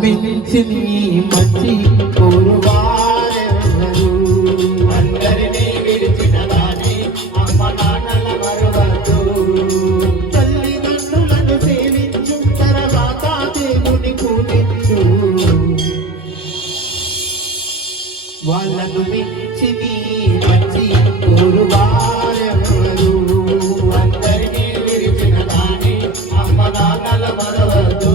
మించి మంచి కోరువారెవరు అందరినీ విడిచిన దాని అమ్మ నాన్నల మరువద్దు తల్లిదండ్రులను సేవించు తర్వాత దేవుని పూజించు వాళ్ళను మించి మంచి కోరువారెవరు అందరినీ విడిచిన దాని అమ్మ నాన్నల మరువద్దు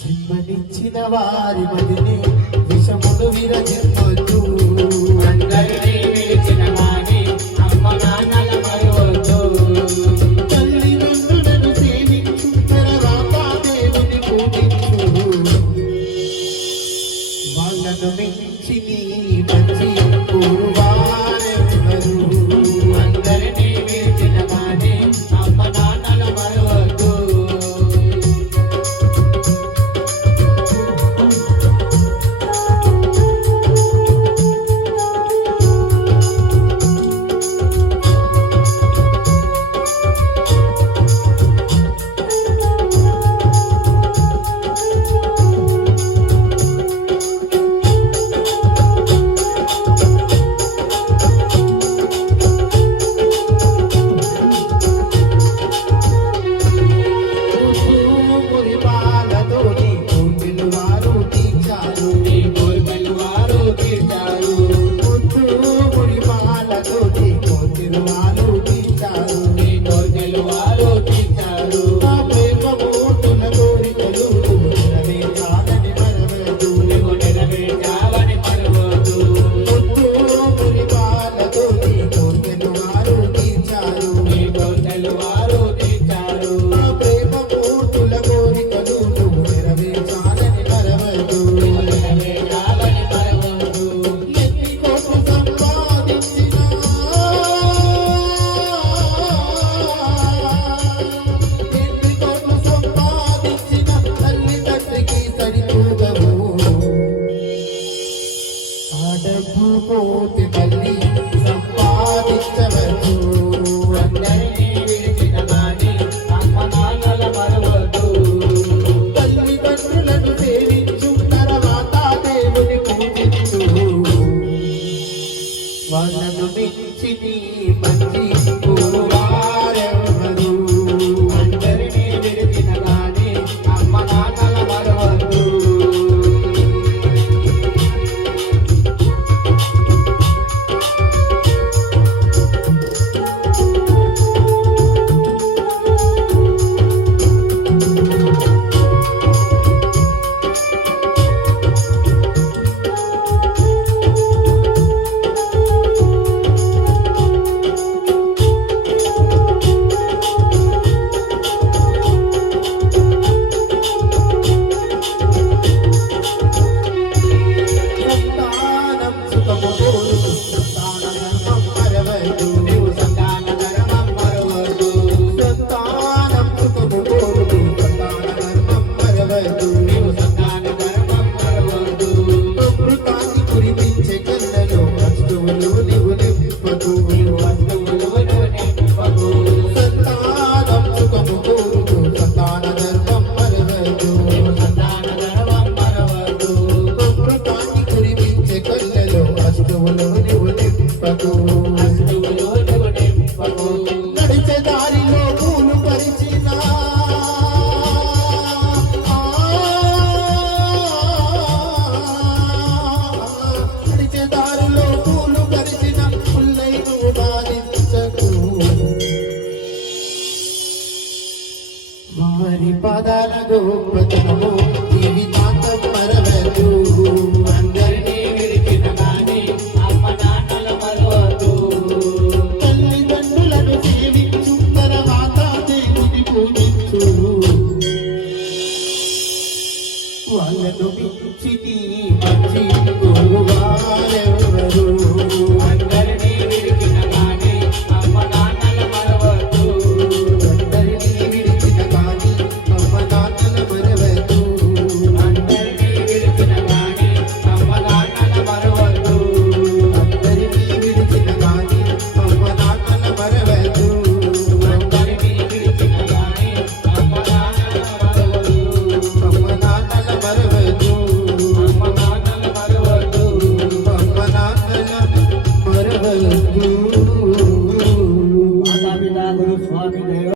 జన్మనిచ్చిన వారి మదిని విషములు విరచిపోతూ అందరినీ విడిచిన వారి అమ్మ నాన్నల మరువద్దు తల్లిదండ్రులను సేవించు తర్వాత దేవుని పూజించు వాళ్ళను మించి మంచి కోరువారెవరు అందరినీ విడిచిన వారి అమ్మ నాన్నల మరువద్దు వాళ్ళను మించి మంచి కోరువారెవరు అందరినీ విడిచిన గాని అమ్మ నాన్నల మరువద్దు నింపకు వస్తువులను నింపకు సంతానం సుఖము కోరుతూ సంతాన ధర్మం మరవదు సంతాన ధర్మం మరవదు అమృతాన్ని కురిపించే కళ్ళలో అష్టములను నింపకు